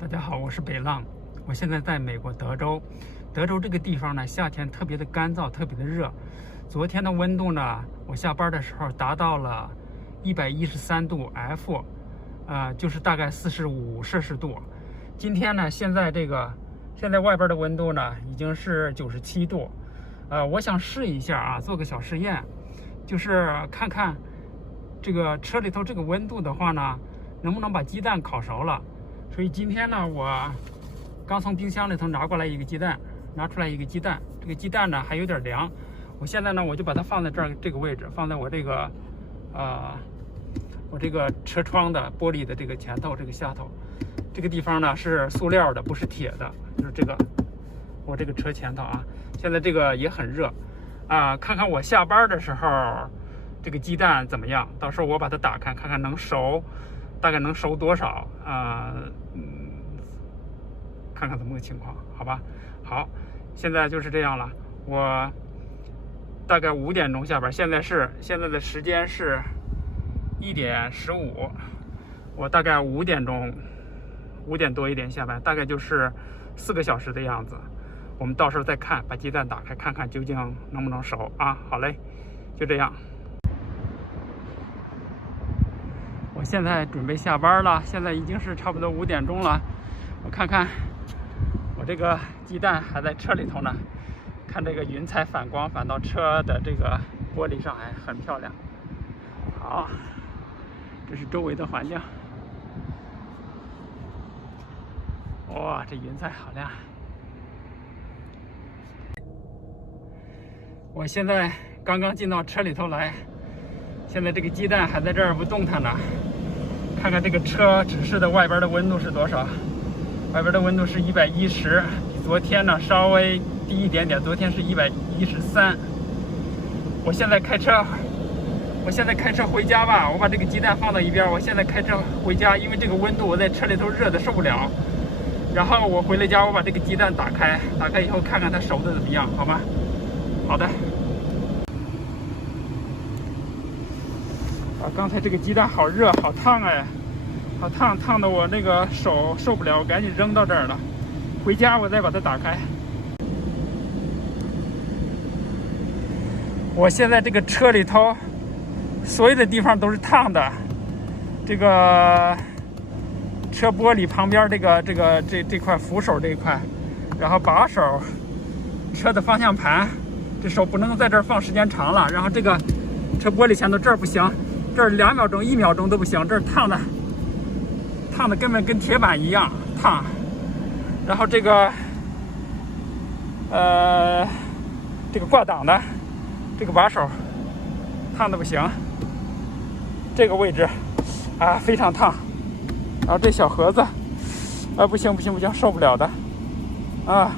大家好，我是北浪，我现在在美国德州。德州这个地方呢，夏天特别的干燥，特别的热。昨天的温度呢，我下班的时候达到了113度 F，就是大概45摄氏度。今天呢，现在外边的温度呢已经是97度。我想试一下啊，做个小实验，就是看看这个车里头这个温度的话呢，能不能把鸡蛋烤熟了。所以今天呢，我刚从冰箱里头拿出来一个鸡蛋，这个鸡蛋呢还有点凉。我现在呢，我就把它放在这个位置，放在我这个车窗的玻璃的这个前头，这个下头，这个地方呢是塑料的，不是铁的，就是我这个车前头啊。现在这个也很热啊，看看我下班的时候这个鸡蛋怎么样，到时候我把它打开看看能熟。大概能熟多少看看怎么个情况，好吧？好，现在就是这样了。我大概5点钟下班，现在的时间是1点15，我大概5点多一点下班，大概就是4个小时的样子。我们到时候再看，把鸡蛋打开看看究竟能不能熟啊？好嘞，就这样。我现在准备下班了，现在已经是差不多5点钟了。我看看我这个鸡蛋还在车里头呢，看这个云彩反光反到车的这个玻璃上，还很漂亮。好，这是周围的环境。哇，这云彩好亮。我现在刚刚进到车里头来，现在这个鸡蛋还在这儿不动弹呢。看看这个车指示的外边的温度是多少？外边的温度是110，比昨天呢稍微低一点点，昨天是113。我现在开车回家吧，我把这个鸡蛋放到一边，我现在开车回家，因为这个温度我在车里头热的受不了。然后我回了家，我把这个鸡蛋打开以后看看它熟的怎么样，好吗？好的。刚才这个鸡蛋好热好烫哎，好烫的我那个手受不了，我赶紧扔到这儿了。回家我再把它打开。我现在这个车里头所有的地方都是烫的，这个车玻璃旁边这块扶手这一块，然后把手，车的方向盘，这手不能在这儿放时间长了，然后这个车玻璃前头这儿不行，这儿2秒钟1秒钟都不行，这儿烫的根本跟铁板一样烫。然后这个挂档的这个把手烫的不行，这个位置啊非常烫。然后这小盒子不行，受不了的啊。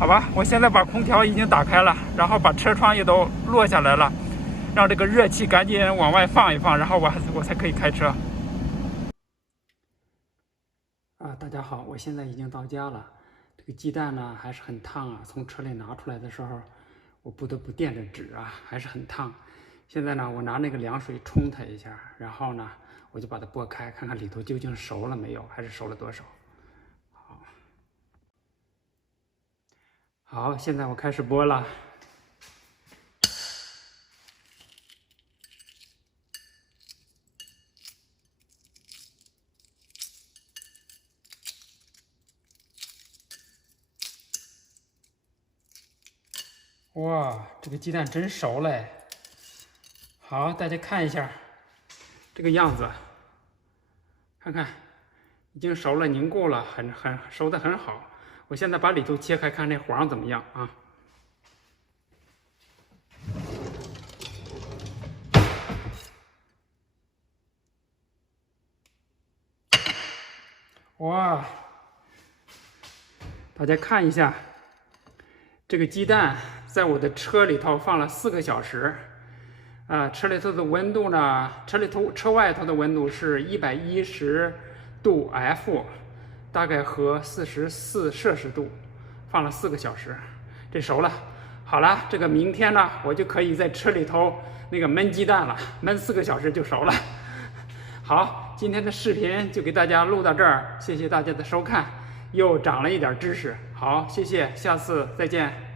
好吧，我现在把空调已经打开了，然后把车窗也都落下来了，让这个热气赶紧往外放一放，然后我才可以开车。大家好，我现在已经到家了。这个鸡蛋呢还是很烫啊，从车里拿出来的时候，我不得不垫着纸啊，还是很烫。现在呢，我拿那个凉水冲它一下，然后呢，我就把它剥开，看看里头究竟熟了没有，还是熟了多少。好，现在我开始剥了。哇，这个鸡蛋真熟嘞！好，大家看一下这个样子，看看已经熟了，凝固了，很熟的很好。我现在把里头切开，看这黄怎么样啊？哇，大家看一下，这个鸡蛋在我的车里头放了4个小时，车里头的温度呢，车外头的温度是110度 F， 大概和44摄氏度，放了4个小时，这熟了。好了，这个明天呢，我就可以在车里头那个焖鸡蛋了，焖4个小时就熟了。好。今天的视频就给大家录到这儿，谢谢大家的收看，又长了一点知识。好，谢谢，下次再见。